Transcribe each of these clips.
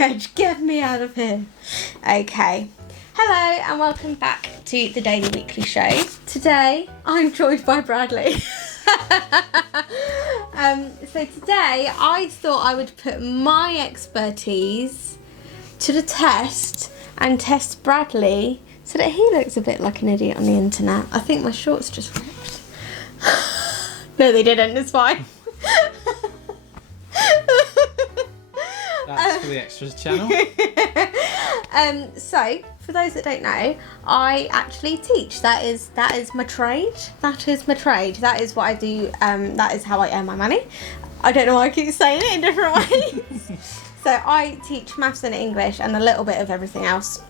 the edge. Get me out of here. Okay. Hello and welcome back to the Daily Weekly Show. Today I'm joined by Bradley. So today I thought I would put my expertise to the test and test Bradley so that he looks a bit like an idiot on the internet. I think my shorts just ripped. No, they didn't. It's fine. That's for the Extras channel. So, for those that don't know, I actually teach. That is my trade. That is my trade. That is what I do. That is how I earn my money. I don't know why I keep saying it in different ways. So I teach maths and English and a little bit of everything else.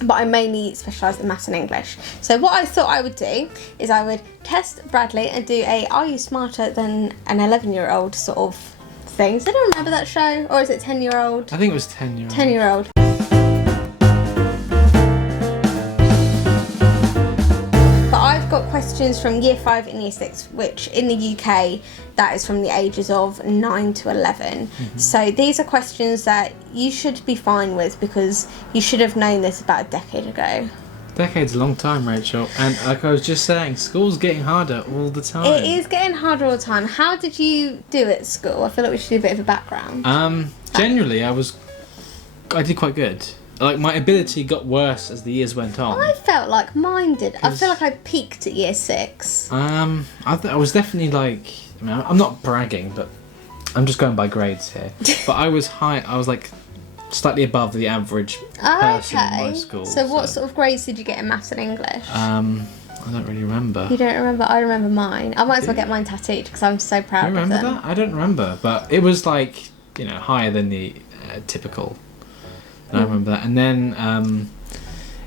But I mainly specialise in maths and English. So what I thought I would do is I would test Bradley and do a "Are you smarter than an 11-year-old" sort of thing. So I don't remember that show, or is it 10-year-old? I think it was 10-year-old. 10-year-old. But I've got questions from Year 5 and Year 6, which in the UK, that is from the ages of 9 to 11. Mm-hmm. So these are questions that you should be fine with because you should have known this about a decade ago. Decade's a long time, Rachel. And like I was just saying, school's getting harder all the time. It is getting harder all the time. How did you do at school? I feel like we should do a bit of a background. Generally, I did quite good. Like, my ability got worse as the years went on. I felt like mine did. I feel like I peaked at Year 6. I was definitely like... I mean, I'm not bragging, but I'm just going by grades here. But I was high. I was like slightly above the average person in my school. So what sort of grades did you get in maths and English? I don't really remember. You don't remember? I remember mine. I might as well get mine tattooed because I'm so proud of them. You remember that? I don't remember, but it was like, higher than the typical. And I remember that. And then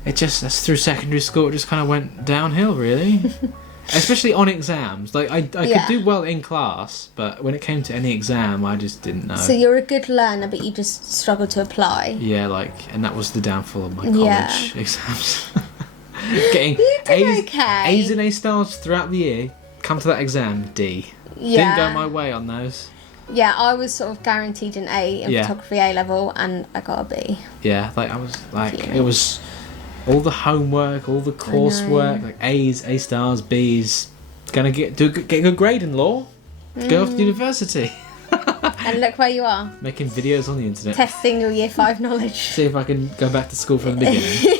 through secondary school, it just kind of went downhill, really. Especially on exams. Like, I could do well in class, but when it came to any exam, I just didn't know. So you're a good learner, but you just struggled to apply. Yeah, and that was the downfall of my college exams. Getting A's and A stars throughout the year. Come to that exam, D. Yeah. Didn't go my way on those. Yeah, I was sort of guaranteed an A in photography A level, and I got a B. Yeah, I was it was all the homework, all the coursework, like A's, A stars, B's. Gonna get a good grade in law. Go off to university. And look where you are. Making videos on the internet. Testing your Year 5 knowledge. See if I can go back to school from the beginning.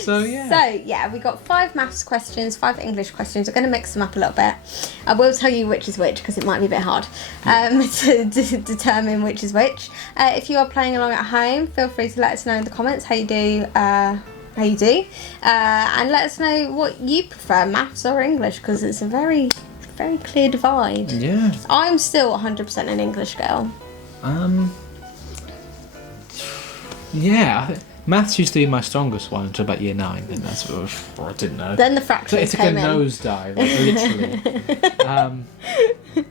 So we got 5 maths questions, 5 English questions. We're going to mix them up a little bit. I will tell you which is which because it might be a bit hard to determine which is which. If you are playing along at home, feel free to let us know in the comments how you do. And let us know what you prefer, maths or English, because it's a very, very clear divide. Yeah. I'm still 100% an English girl. Yeah. Maths used to be my strongest one until about Year 9, and that's what I didn't know. Then the fractions came in. It took a nosedive, literally.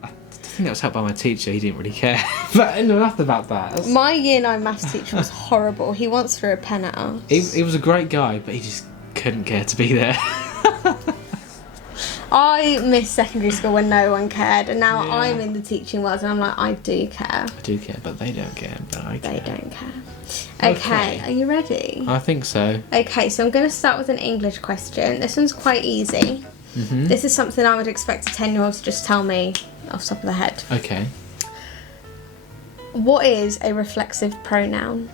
I think that was helped by my teacher. He didn't really care. But enough about that. My Year 9 maths teacher was horrible. He once threw a pen at us. He was a great guy, but he just couldn't care to be there. I missed secondary school when no one cared, and now I'm in the teaching world, and I'm like, I do care. I do care, but they don't care. But I care. They don't care. Okay, are you ready? I think so. Okay, so I'm going to start with an English question. This one's quite easy. Mm-hmm. This is something I would expect a 10-year-old to just tell me off the top of the head. Okay. What is a reflexive pronoun?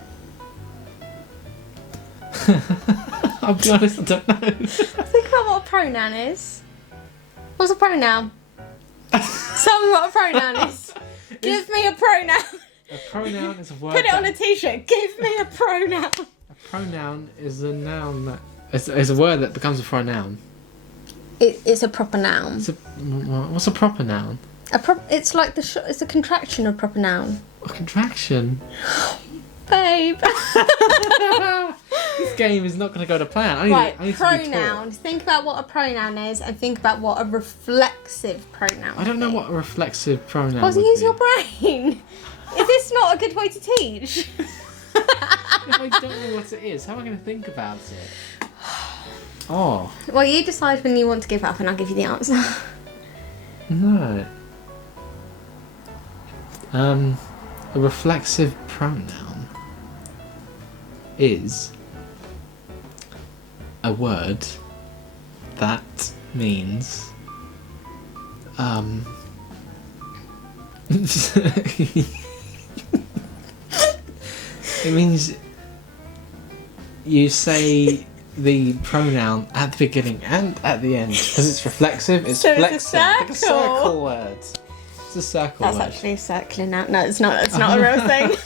I'll be honest, I don't know. Think about what a pronoun is. What's a pronoun? Tell me what a pronoun is. Give me a pronoun. A pronoun is a word. Put it on a t-shirt. Give me a pronoun. A pronoun is a noun that is a word that becomes a pronoun. It's a proper noun. What's a proper noun? It's like it's a contraction of proper noun. A contraction. Babe. This game is not going to go to plan. I need pronoun. Think about what a pronoun is and think about what a reflexive pronoun I don't know what a reflexive pronoun Well, would use be. your brain. Is this not a good way to teach? If I don't know what it is, how am I going to think about it? Oh. Well, you decide when you want to give up and I'll give you the answer. No. A reflexive pronoun. is a word that means it means you say the pronoun at the beginning and at the end because it's reflexive. It's So it's a flexive. Like a circle. circle word. It's a circle That's word. actually circling out. No, it's not. It's not a real thing.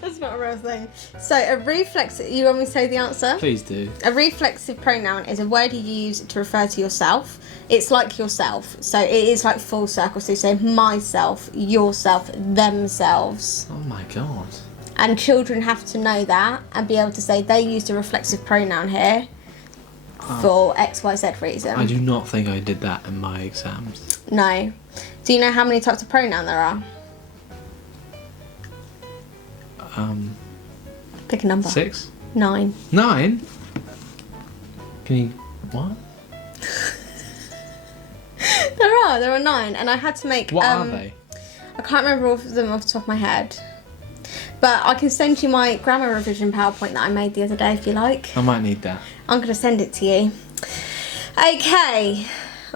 That's not a real thing. So a reflexive. You want me to say the answer? Please do. A reflexive pronoun is a word you use to refer to yourself. It's like yourself. So it is like full circle. So you say myself, yourself, themselves. Oh my god. And children have to know that and be able to say they used a reflexive pronoun here for XYZ reason. I do not think I did that in my exams. No. Do you know how many types of pronoun there are? Pick a number. 6? 9. 9? Can you... what? There are 9, and I had to make. What are they? I can't remember all of them off the top of my head, but I can send you my grammar revision PowerPoint that I made the other day if you like. I might need that. I'm going to send it to you. Okay.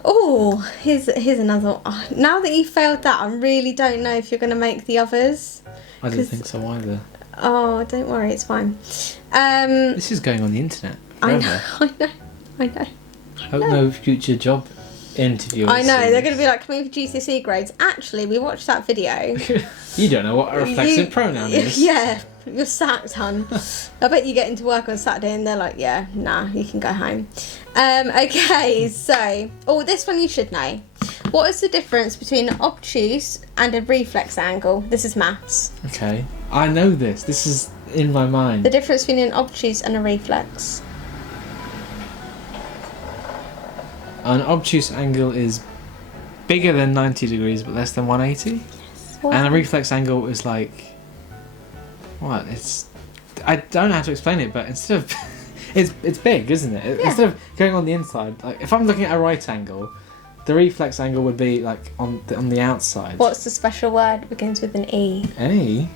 Oh, here's another. Oh, now that you failed that, I really don't know if you're going to make the others. I didn't think so either. Oh, don't worry, it's fine. This is going on the internet forever. I know. I hope no future job interviewers. I know, see they're this. going to be like, coming for GCSE grades. Actually, we watched that video. You don't know what a reflexive pronoun is. Yeah, you're sacked, hun. I bet you get into work on Saturday and they're like, yeah, nah, you can go home. Okay, so, this one you should know. What is the difference between an obtuse and a reflex angle? This is maths. Okay. I know this. This is in my mind. The difference between an obtuse and a reflex. An obtuse angle is bigger than 90 degrees but less than 180. What? And a reflex angle is like... what? It's... I don't know how to explain it, but instead of... it's big, isn't it? Yeah. Instead of going on the inside, like if I'm looking at a right angle, the reflex angle would be like on the outside. What's the special word? It begins with an E. A?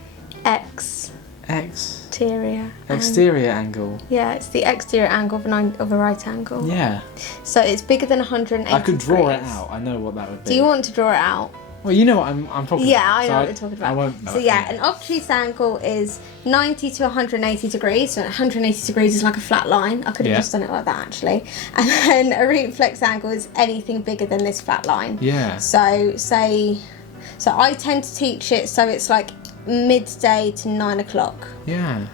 Exterior. Exterior angle. Yeah, it's the exterior angle of a right angle. Yeah. So it's bigger than 180 I could draw it degrees. out. I know what that would be. Do you want to draw it out? Well, you know what I'm talking Yeah, about. I know so what you're talking about. I won't know So it. yeah, an obtuse angle is 90 to 180 degrees. So 180 degrees is like a flat line. I could have Yeah. just done it like that actually. And then a reflex angle is anything bigger than this flat line. Yeah. So I tend to teach it so it's like midday to 9 o'clock. Yeah.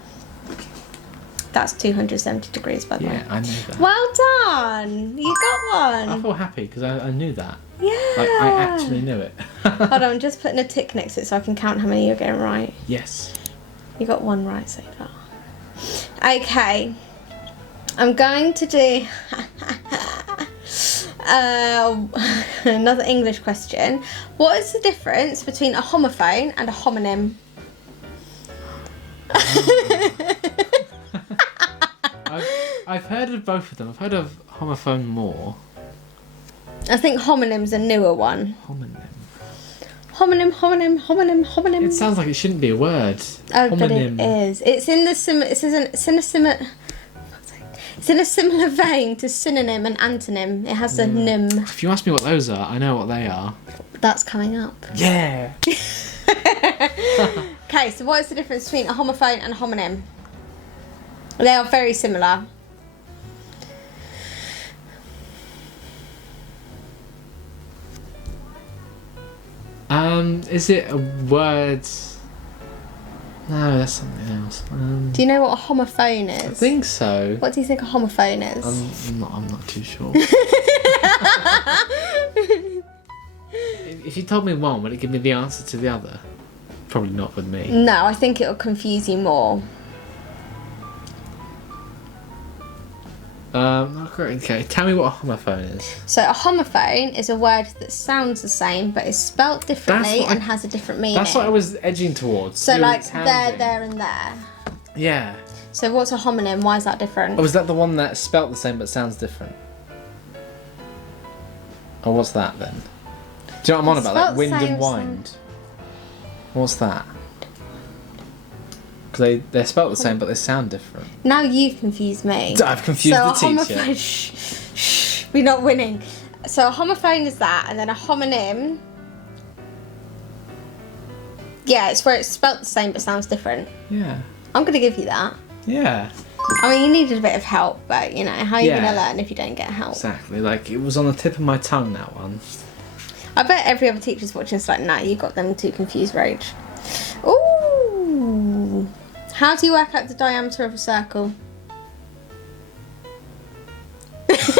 That's 270 degrees by the way. Yeah, I know that. Well done! You got I one! feel happy because I knew that. Yeah! Like, I actually knew it. Hold on, I'm just putting a tick next to it so I can count how many you're getting right. Yes. You got one right so far. Okay. I'm going to do another English question. What is the difference between a homophone and a homonym? I've heard of both of them. I've heard of homophone more. I think homonym's a newer one. Homonym. Homonym. It sounds like it shouldn't be a word. Oh, but Homonym. it is. It's in a similar vein to synonym and antonym. It has a nym. If you ask me what those are, I know what they are. That's coming up. Yeah. Okay, so what is the difference between a homophone and a homonym? They are very similar. Is it a word? No, that's something else. Do you know what a homophone is? I think so. What do you think a homophone is? I'm not too sure. If you told me one, would it give me the answer to the other? Probably not with me. No, I think it'll confuse you more. Okay, tell me what a homophone is. So a homophone is a word that sounds the same but is spelt differently That's what and has a different meaning. That's what I was edging towards. So You were like sounding. there and there. Yeah. So what's a homonym? Why is that different? Oh, is that the one that's spelt the same but sounds different? Or what's that then? Do you know what I'm on about? Like Spelt wind same, and wind. What's that? Because they're spelled the same, but they sound different. Now you've confused me. I've confused the teacher. Homophone, shh, we're not winning. So a homophone is that, and then a homonym. Yeah, it's where it's spelled the same but sounds different. Yeah. I'm going to give you that. Yeah. I mean, you needed a bit of help, but, you know, how are you going to learn if you don't get help? Exactly. Like, it was on the tip of my tongue, that one. I bet every other teacher's watching us like, nah, you got them too confused, Rach. Ooh. How do you work out the diameter of a circle? This is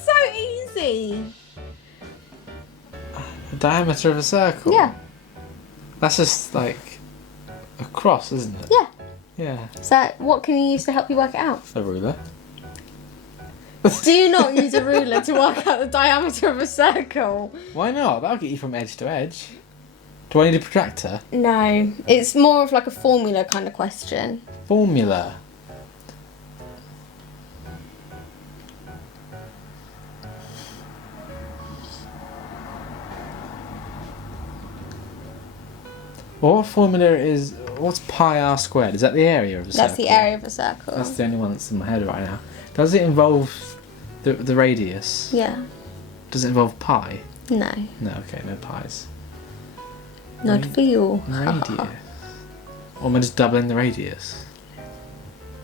so easy. The diameter of a circle? Yeah. That's just like a cross, isn't it? Yeah. Yeah. So what can you use to help you work it out? A ruler. Do not use a ruler to work out the diameter of a circle. Why not? That'll get you from edge to edge. Do I need a protractor? No. It's more of like a formula kind of question. Formula. What formula is... What's pi r squared? Is that the area of a circle? That's the area of a circle. That's the only one that's in my head right now. Does it involve the radius? Yeah. Does it involve pi? No. No, okay, no pi's. Not for you. Radius. Or am I just doubling the radius?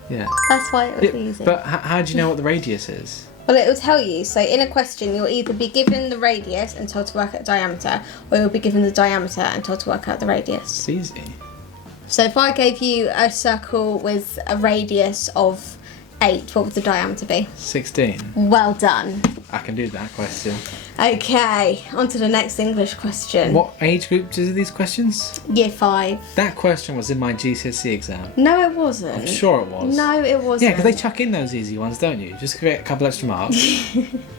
Yeah. That's why it was easy. But how do you know what the radius is? Well, it will tell you. So in a question, you'll either be given the radius and told to work out the diameter, or you'll be given the diameter and told to work out the radius. It's easy. So if I gave you a circle with a radius of 8, what would the diameter be? 16. Well done. I can do that question. Okay, on to the next English question. What age group are these questions? Year 5. That question was in my GCSE exam. No, it wasn't. I'm sure it was. No, it wasn't. Yeah, because they chuck in those easy ones, don't you? Just get a couple extra marks.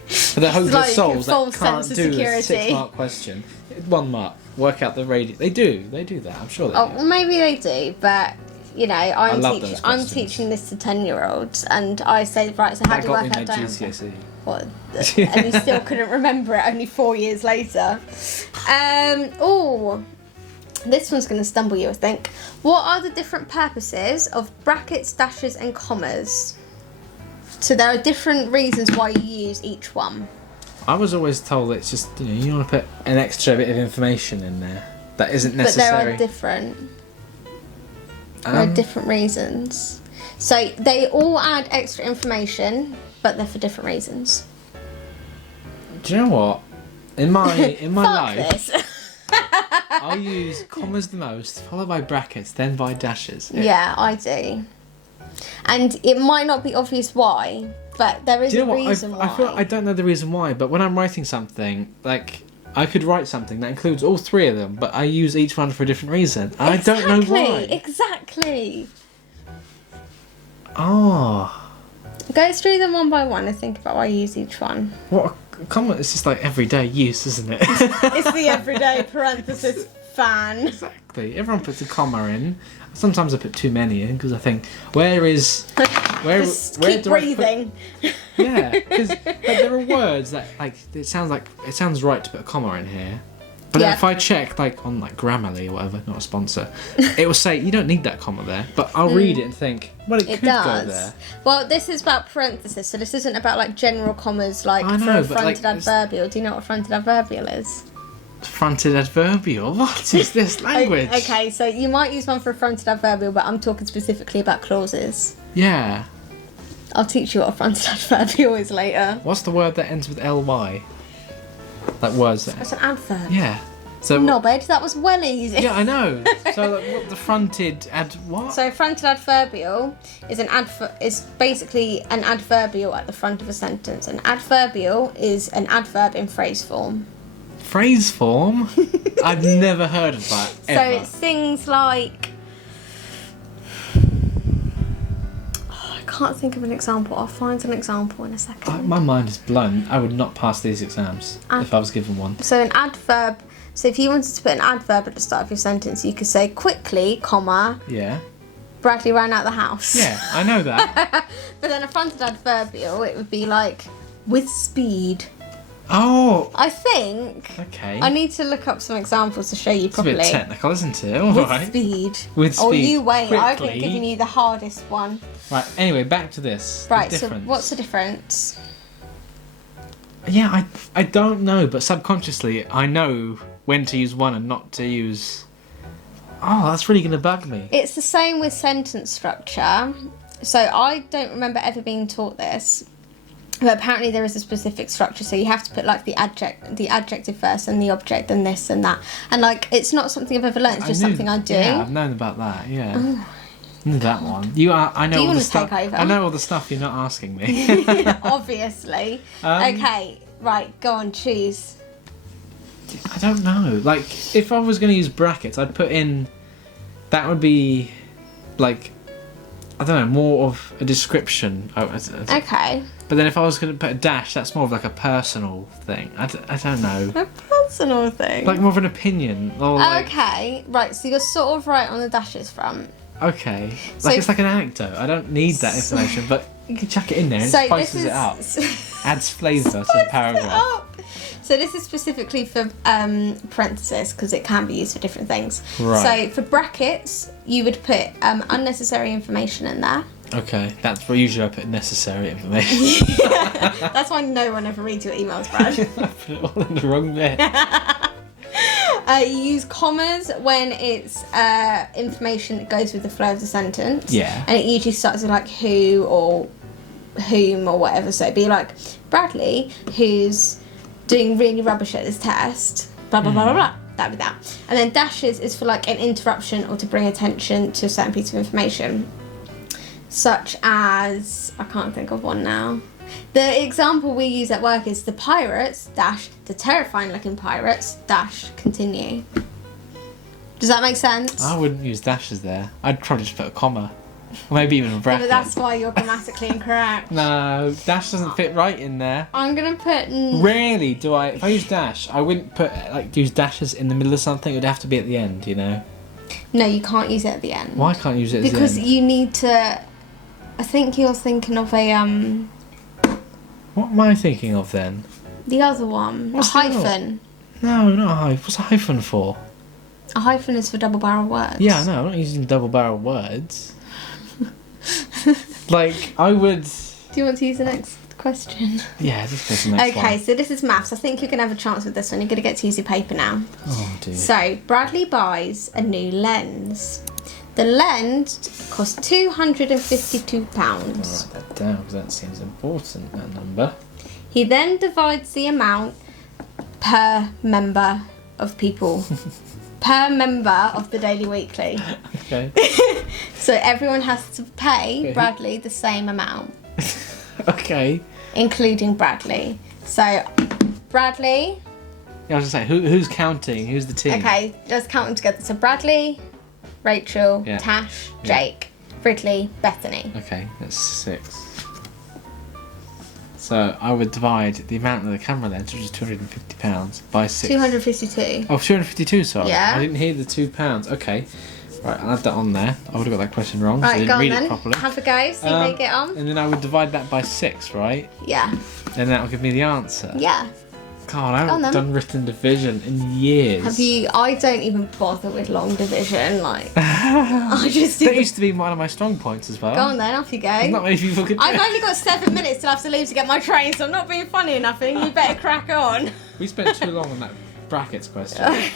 For the hopeless like souls that false can't sense of do a security. 6-mark question. 1 mark. Work out the radius. They do that. I'm sure they do. Well, maybe they do, but you know, I'm love those I'm questions. teaching this to 10-year-olds, and I say, right, so how That do you got work me out my diameter? GCSE. What? And you still couldn't remember it only 4 years later. Oh, this one's going to stumble you, I think. What are the different purposes of brackets, dashes, and commas? So there are different reasons why you use each one. I was always told it's just, you want to put an extra bit of information in there that isn't necessary. But there are different. There are different reasons. So they all add extra information, but they're for different reasons. Do you know what? In my Fuck life, this. I'll use commas the most, followed by brackets, then by dashes. Yeah, I do. And it might not be obvious why, but there is Do you know a what? reason why. I feel I don't know the reason why, but when I'm writing something, like I could write something that includes all 3 of them, but I use each one for a different reason. And I don't know why. Exactly. Oh. Go through them one by one and think about why you use each one. What a comment. It's just like everyday use, isn't it? It's the everyday parenthesis fan. Exactly. Everyone puts a comma in. Sometimes I put too many in because I think, where Just keep do breathing. Yeah, because there are words that it sounds right to put a comma in here, but Yeah. if I check on Grammarly or whatever, not a sponsor, it will say you don't need that comma there. But I'll read it and think, well, it could does. go there. Well, this is about parenthesis, so this isn't about general commas I for know, a but, fronted adverbial. Do you know what a fronted adverbial is? Fronted adverbial. What is this language? Okay, so you might use one for a fronted adverbial, but I'm talking specifically about clauses. Yeah. I'll teach you what a fronted adverbial is later. What's the word that ends with ly? Like words that. That's an adverb. Yeah. So. Knobhead, that was well easy. Yeah, I know. So what the fronted what? So a fronted adverbial is basically an adverbial at the front of a sentence. An adverbial is an adverb in phrase form. Phrase form? I've never heard of that ever. So it's things like... I can't think of an example. I'll find an example in a second. My mind is blown. I would not pass these exams if I was given one. So an adverb... So if you wanted to put an adverb at the start of your sentence, you could say quickly, comma, Yeah. Bradley ran out the house. Yeah, I know that. But then a fronted adverbial, it would be like with speed. Oh. I think. Okay. I need to look up some examples to show you It's a properly. bit technical, isn't it? All With right. speed. With speed. Oh, you wait. I've quickly. been giving you the hardest one. Right. Anyway, back to this. The Right. So difference. what's the difference? Yeah, I don't know, but subconsciously I know when to use one and not to use. Oh, that's really gonna bug me. It's the same with sentence structure. So I don't remember ever being taught this. But apparently there is a specific structure, so you have to put like the adjective first, and the object, and this and that. And like, it's not something I've ever learned. It's just something I do. Yeah, I've known about that. Yeah, knew that one. You are. I know Do you all want the to stuff. take over? I know all the stuff you're not asking me. Obviously. Okay, right. Go on, choose. I don't know. Like, if I was going to use brackets, I'd put in. That would be, like, I don't know, more of a description. Okay. But then if I was going to put a dash, that's more of like a personal thing. I don't know. A personal thing. Like more of an opinion. Or like, Okay, right. So you're sort of right on the dashes front. okay. So- Like it's like an anecdote. I don't need that information, but you can chuck it in there and So it spices it up. Adds flavour to the paragraph. So this is specifically for parentheses because it can be used for different things. Right. So for brackets, you would put unnecessary information in there. Okay, that's where usually I put necessary information. That's why no one ever reads your emails, Brad. I put it all in the wrong bit. You use commas when it's information that goes with the flow of the sentence. Yeah. And it usually starts with like who or whom or whatever. So it'd be like Bradley, who's doing really rubbish at this test. Blah blah blah blah blah. That'd be that. And then dashes is for like an interruption or to bring attention to a certain piece of information. Such as, I can't think of one now. The example we use at work is the pirates, dash, the terrifying looking pirates, dash, continue. Does that make sense? I wouldn't use dashes there. I'd probably just put a comma. Or maybe even a Yeah, bracket. but that's why you're grammatically incorrect. No, dash doesn't fit right in there. I'm going to put... Rarely do I... If I use dash, I wouldn't put, like, use dashes in the middle of something. It would have to be at the end, you know? No, you can't use it at the end. Why can't I use it at Because the end? you need to... I think you're thinking of a... What am I thinking of then? The other one. What's a the other hyphen. No, not a hyphen. What's a hyphen for? A hyphen is for double barrel words. Yeah, no, I'm not using double barrel words. Like, I would... Do you want to use the next question? Yeah, just go to the next Okay, one. so this is maths. I think you're going to have a chance with this one. You're going to get to use your paper now. Oh, dear. So, Bradley buys a new lens. The lens costs £252. I'll write that down because that seems important, that number. He then divides the amount per member of people. Per member of the Daily Weekly. Okay. So everyone has to pay Bradley the same amount, Okay. including Bradley. So, Bradley... Yeah, I was going to say, who's counting? Who's the team? Okay, let's count them together. So Bradley, Rachel, Yeah. Tash, Yeah. Jake, Ridley, Bethany. Okay, that's 6. So I would divide the amount of the camera lens, which is £250, by 6. 252. Oh, 252, sorry. Yeah. I didn't hear the £2. Okay. Right, I'll add that on there. I would have got that question wrong, so I Right, didn't go on read then. it properly. Have a go, see how you get on. And then I would divide that by 6, right? Yeah. And that'll give me the answer. Yeah. God, I Go on haven't then. done written division in years. Have you... I don't even bother with long division, like... I just do... That used to be one of my strong points as well. Go on then, off you go. There's not many people could do I've it. only got 7 minutes till I have to leave to get my train, so I'm not being funny or nothing. You better crack on. We spent too long on that brackets question. It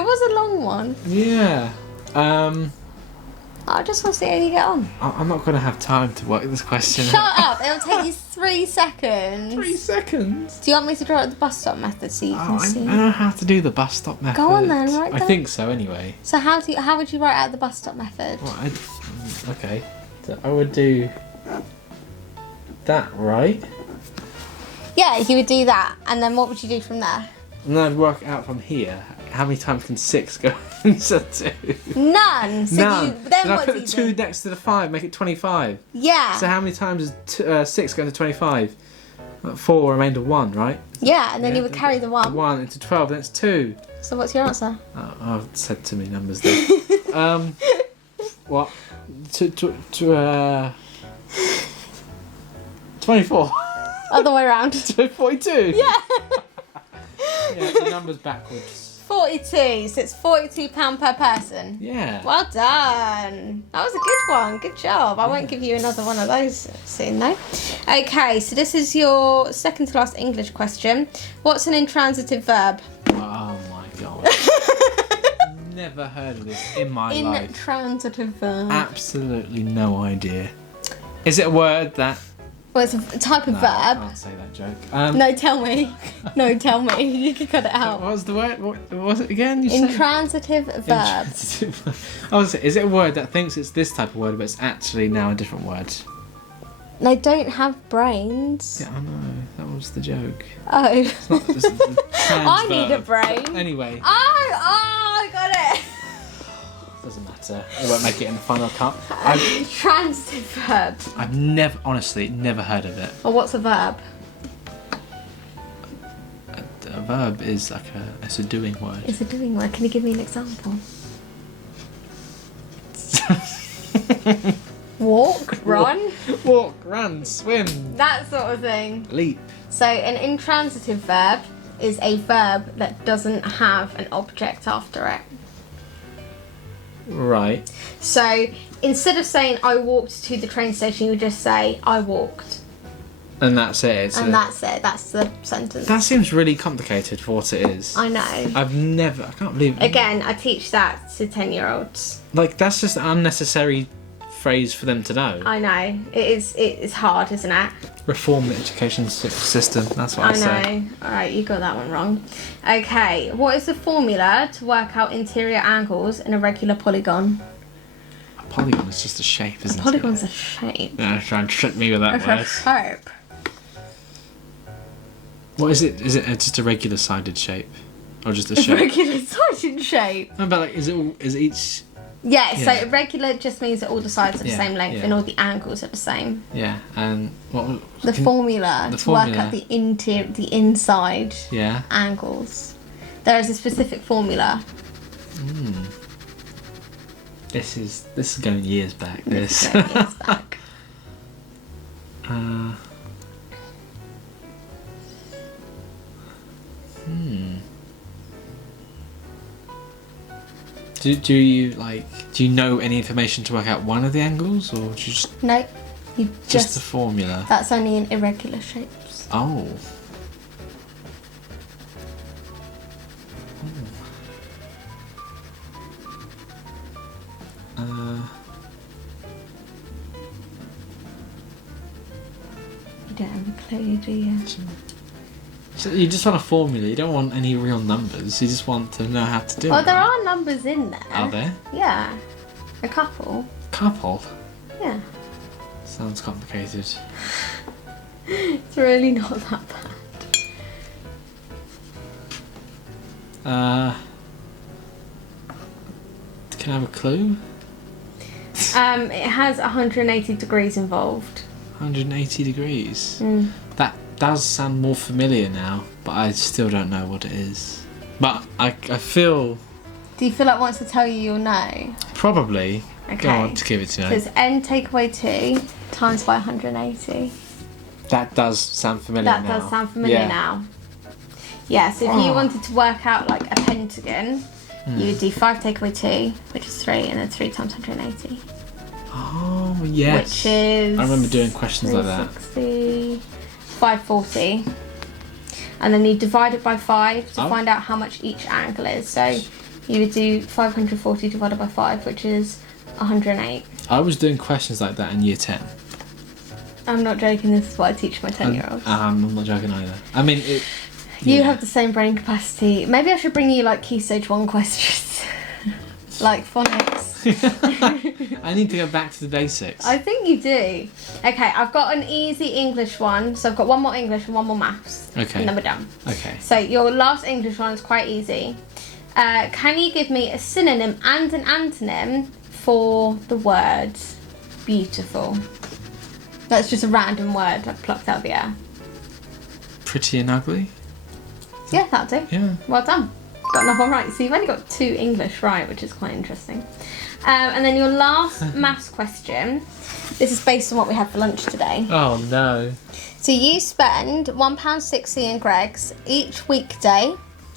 was a long one. Yeah. I just want to see how you get on. I'm not going to have time to work this question Shut out. up, it'll take you 3 seconds. 3 seconds? Do you want me to draw out the bus stop method so you can I see? know how to do the bus stop method. Go on then, write I down. think so anyway. So how would you write out the bus stop method? Well, okay. So I would do that, right? Yeah, you would do that, and then what would you do from there? And then I'd work out from here. How many times can 6 go into 2? None. So None. You, then I what put do the you 2 do? next to the 5, make it 25. Yeah. So how many times does 6 go into 25? 4, remainder 1, right? Yeah, and then Yeah. you would carry the 1. 1 into 12, then it's 2. So what's your answer? Oh, I've said too many numbers there. What? 24. Other way around. 42. Yeah. numbers backwards. 42, so it's £42 per person. Yeah. Well done. That was a good one. Good job. I won't give you another one of those soon, though. Okay, so this is your second to last English question. What's an intransitive verb? Oh my god. Never heard of this in my life. Intransitive verb. Absolutely no idea. Is it a word that... Well, it's a type of No, I verb. can't say that joke. No, tell me. No, tell me. You can cut it out. What was the word? What was it again? You said? Intransitive verb. Intransitive. I was saying, is it a word that thinks it's this type of word, but it's actually now a different word? They don't have brains. Yeah, I know. That was the joke. Oh. It's not, it's the I need a verb. brain. Anyway. Oh, I got it. Doesn't matter. It won't make it in the final cut. Transitive verb. I've honestly, never heard of it. Well, what's a verb? A verb is like it's a doing word. It's a doing word. Can you give me an example? Walk, run. Walk, run, swim, That sort of thing. leap. So an intransitive verb is a verb that doesn't have an object after it. Right. So instead of saying I walked to the train station, you just say I walked. And that's it. And that's it. That's the sentence. That seems really complicated for what it is. I know. I can't believe... Again, I teach that to 10-year-olds. Like, that's just an unnecessary phrase for them to know. I know. It is hard, isn't it? Reform the education system, that's what I say. I know. Alright, you got that one wrong. Okay, what is the formula to work out interior angles in a regular polygon? A polygon is just a shape, isn't A polygon's a shape. Yeah, try and trick me with that It's word. a shape. What is it? Is it just a regular sided shape? Or just a It's shape? regular sided shape. No, but like, is each... Yeah, Yeah. so regular just means that all the sides are the Yeah, same length yeah. and all the angles are the same. Yeah, and what... The formula the to work formula. out the inside Yeah. angles. There is a specific formula. This is going years back, this. This is years back. Do you know any information to work out one of the angles, or do you just No, you the formula? That's only in irregular shapes. Oh. You don't have a clue, do you? So you just want a formula. You don't want any real numbers. You just want to know how to do it. Well, there are numbers in there. Are there? Yeah, a couple. Couple. Yeah, Sounds complicated. it's really not that bad. Can I have a clue? It has 180 degrees involved. 180 degrees. Mm. That does sound more familiar now, but I still don't know what it is. But I feel Do you feel like once I tell you, you'll know? probably. Okay. Go on, to give it to So know. it's n take away 2 times by 180. That does sound familiar That now. does sound familiar Yeah. now. Yeah, so if you Oh. wanted to work out like a pentagon, you would do 5 take away 2, which is 3, and then 3 times 180. Oh, yes. Which is... I remember doing questions like that. 360, 540. And then you divide it by 5 to Oh. find out how much each angle is. So you would do 540 divided by 5, which is 108. I was doing questions like that in year 10. I'm not joking, this is what I teach my 10-year-olds. I'm not joking either. I mean, You yeah. have the same brain capacity. Maybe I should bring you like Key Stage 1 questions. Like phonics. I need to go back to the basics. I think you do. Okay, I've got an easy English one. So I've got one more English and one more maths. Okay. And then we're done. Okay. So your last English one is quite easy. Can you give me a synonym and an antonym for the word beautiful? That's just a random word I've plucked out of the air. Pretty and ugly? Yeah, that'll do. Yeah. Well done. Got another one right. So you've only got 2 English right, which is quite interesting. And then your last maths question. This is based on what we had for lunch today. Oh no. So you spend £1.60 in Greggs each weekday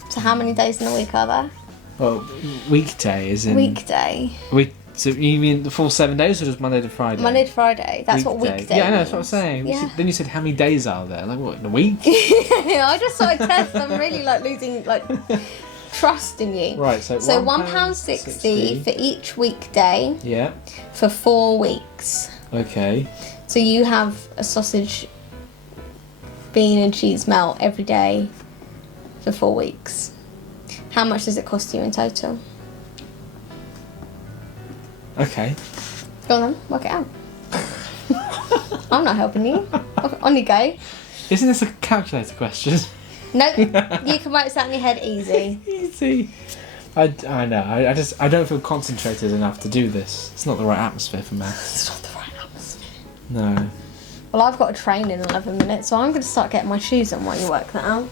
So how many days in a week are there? Well, weekday is in... Weekday. So you mean the full 7 days or just Monday to Friday? Monday to Friday. That's what weekday Yeah, I know, that's means. what I'm saying. Yeah. Then you said how many days are there? Like what, in a week? I just thought I'd test. I'm really like losing like trust in you. Right, so £1.60 for each weekday. Yeah. For 4 weeks. Okay. So you have a sausage, bean and cheese melt every day for 4 weeks. How much does it cost you in total? Okay. Go on then, work it out. I'm not helping you. On you go. Isn't this a calculator question? Nope. You can work this out in your head easy. Easy. I know. I don't feel concentrated enough to do this. It's not the right atmosphere for maths. It's not the right atmosphere. No. Well, I've got a train in 11 minutes, so I'm going to start getting my shoes on while you work that out.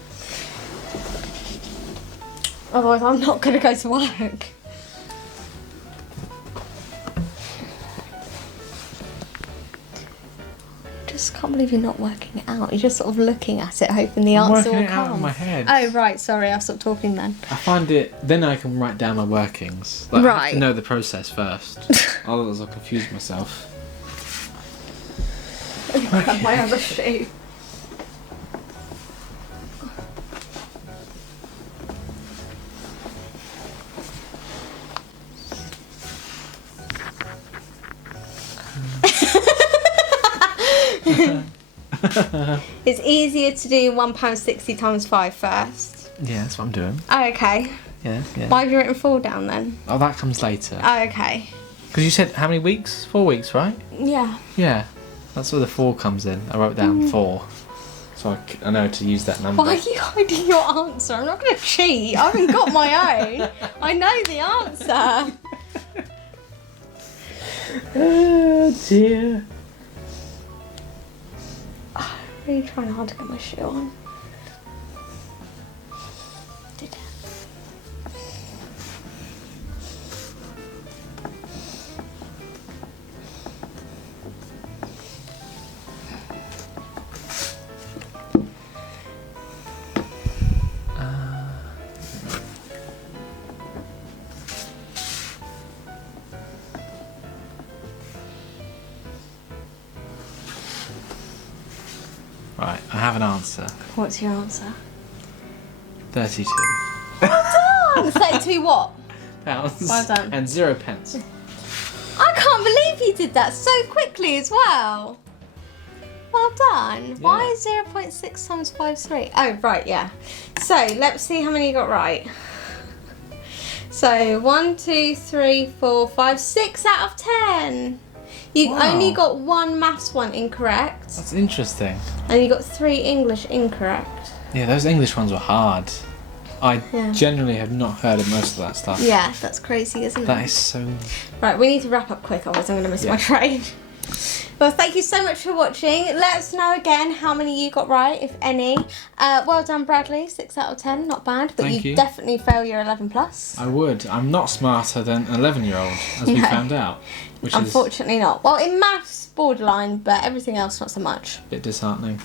Otherwise, I'm not going to go to work. I just can't believe you're not working it out. You're just sort of looking at it, hoping the answer will working it come. out in my head. Oh, right. Sorry, I'll stop talking then. I find it... Then I can write down my workings. Like, I have Right. to know the process first. Otherwise I'll confuse myself. Grab my other shoe. It's easier to do £1.60 times 5 first. Yeah, that's what I'm doing. Oh, okay. Yeah. Why have you written 4 down then? Oh, that comes later. Oh, okay. Because you said how many weeks? 4 weeks, right? Yeah. Yeah. That's where the 4 comes in. I wrote down 4. So I know to use that number. Why are you hiding your answer? I'm not going to cheat. I haven't got my own. I know the answer. Oh, dear. I'm really trying hard to get my shoe on. Did it? Right, I have an answer. What's your answer? 32 Oh, 32 what? pounds. Well done. And 0 pence. I can't believe you did that so quickly as well. Well done. Yeah. Why is 0.6 times 5 3? Oh, right, yeah. So, let's see how many you got right. So, 1, 2, 3, 4, 5, 6 out of 10. You Wow. only got 1 maths one incorrect. That's interesting. And you got 3 English incorrect. Yeah, those English ones were hard. I Yeah. generally have not heard of most of that stuff. Yeah, that's crazy, isn't it? That is so... Right, we need to wrap up quick, otherwise I'm going to miss Yeah. my train. Well, thank you so much for watching. Let us know again how many you got right, if any. Well done, Bradley. 6 out of 10, not bad. But Thank you. definitely fail your 11 plus. I would. I'm not smarter than an 11-year-old, as we No. found out. Which is Unfortunately not. Well, in maths, borderline, but everything else, not so much. a bit disheartening.